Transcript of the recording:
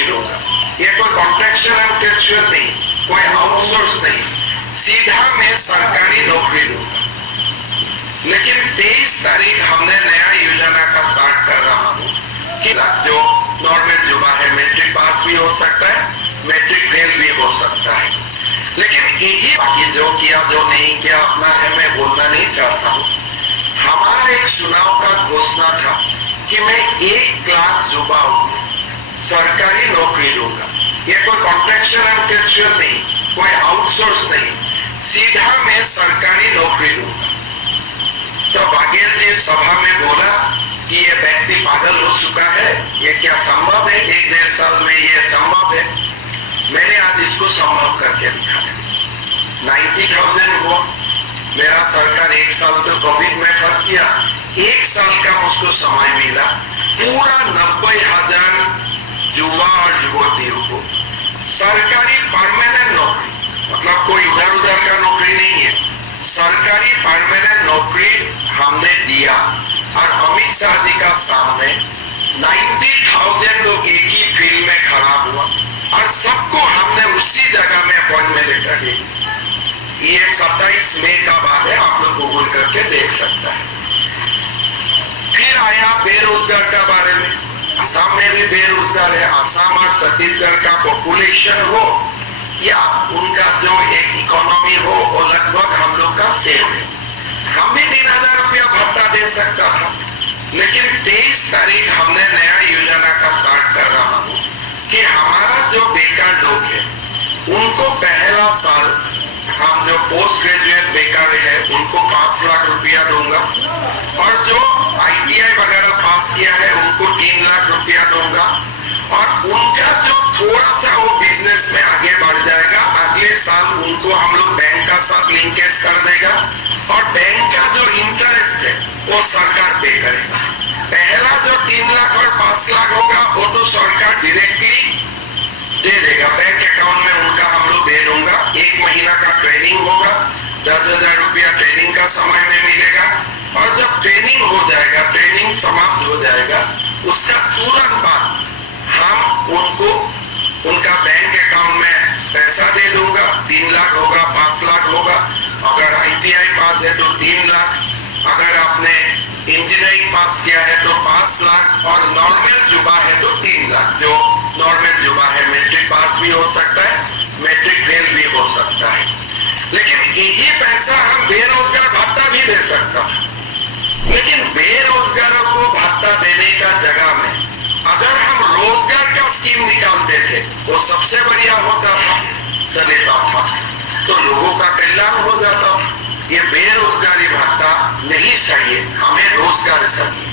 नौकरी दूंगा। ये कोई कॉन्ट्रैक्चुअल एंड कैजुअल नहीं, कोई आउटसोर्स नहीं, सीधा मैं सरकारी नौकरी दूंगा। लेकिन 23 तारीख हमने नया योजना का स्टार्ट कर रहा हूँ कि जो नॉर्मल युवा है, मैट्रिक पास भी हो सकता है, मैट्रिक फेल भी हो सकता है, लेकिन यही बाकी जो किया जो नहीं किया अपना है, मैं बोलना नहीं चाहता हूँ। हमारा एक चुनाव का घोषणा था कि मैं 1 लाख युवाओं को सरकारी नौकरी दूंगा। ये कोई कॉन्ट्रैक्चुअल एंड कैजुअल नहीं, कोई आउटसोर्स नहीं, सीधा मैं सरकारी नौकरी दूंगा। तो बागेल जी सभा में बोला कि ये व्यक्ति पागल हो चुका है, ये क्या संभव है, 1-1.5 साल में ये संभव है? मैंने आज इसको संभव करके दिखाया। 90,000 हुआ, मेरा सरकार 1 साल तो कोविड में फंस गया, 1 साल का मुझको समय मिला, पूरा 90,000 युवा और युवतियों को सरकारी परमानेंट नौकरी, मतलब कोई इधर उधर का नौकरी नहीं है, सरकारी परमानेंट नौकरी हमने दिया। और अमित शाह जी का सामने 90,000 लोग एक ही फील्ड में खड़ा हुआ और सबको हमने उसी जगह में अपॉइंटमेंट लेटर दी। ये 27 मई का बात है, आप लोग गूगल करके देख सकता है। फिर आया बेरोजगार का बारे में, असम में भी बेरोजगार है। असम और छत्तीसगढ़ का पॉपुलेशन हो या उनका जो एक इकोनॉमी हो, वो लगभग हम लोग का सेम है। हम भी 3,000 रुपया भत्ता दे सकता था, लेकिन 23 तारीख हमने नया योजना का स्टार्ट कर रहा हूँ कि हमारा जो बेकार लोग है उनको पहला साल हम जो पोस्ट ग्रेजुएट बेकार है उनको 5 लाख रुपया दूंगा, और जो ITI वगैरह पास किया है उनको 3 लाख रुपया दूंगा, और उनका जो थोड़ा सा वो बिजनेस में आगे बढ़ जाएगा, अगले साल उनको हम लोग बैंक का साथ लिंकेज कर देगा, और बैंक का जो इंटरेस्ट है वो सरकार पे करेगा। पहला जो 3 लाख और 5 लाख होगा वो तो सरकार डायरेक्टली दे देगा, बैंक अकाउंट में उनका हम लोग दे दूंगा। 1 महीना का ट्रेनिंग होगा, 10,000 रुपया ट्रेनिंग का समय में मिलेगा, और जब ट्रेनिंग हो जाएगा, ट्रेनिंग समाप्त हो जाएगा, उसका तुरंत बाद हम उनको उनका बैंक अकाउंट में पैसा दे दूंगा। 3 लाख होगा, 5 लाख होगा, अगर ITI पास है तो 3 लाख, अगर आपने इंजीनियरिंग पास किया है तो 5 लाख, और नॉर्मल युवा है तो 3 लाख। जो नॉर्मल युवा है मैट्रिक पास भी हो सकता है, मैट्रिक फेल भी हो सकता है, लेकिन यही पैसा हम बेरोजगार भत्ता भी दे सकता है। लेकिन बेरोजगारों को भत्ता देने का जगह में अगर हम रोजगार का स्कीम निकालते थे वो सबसे बढ़िया होता था, चलेता था, तो लोगों का कल्याण हो जाता। ये बेरोजगारी भत्ता नहीं चाहिए, हमें रोजगार चाहिए।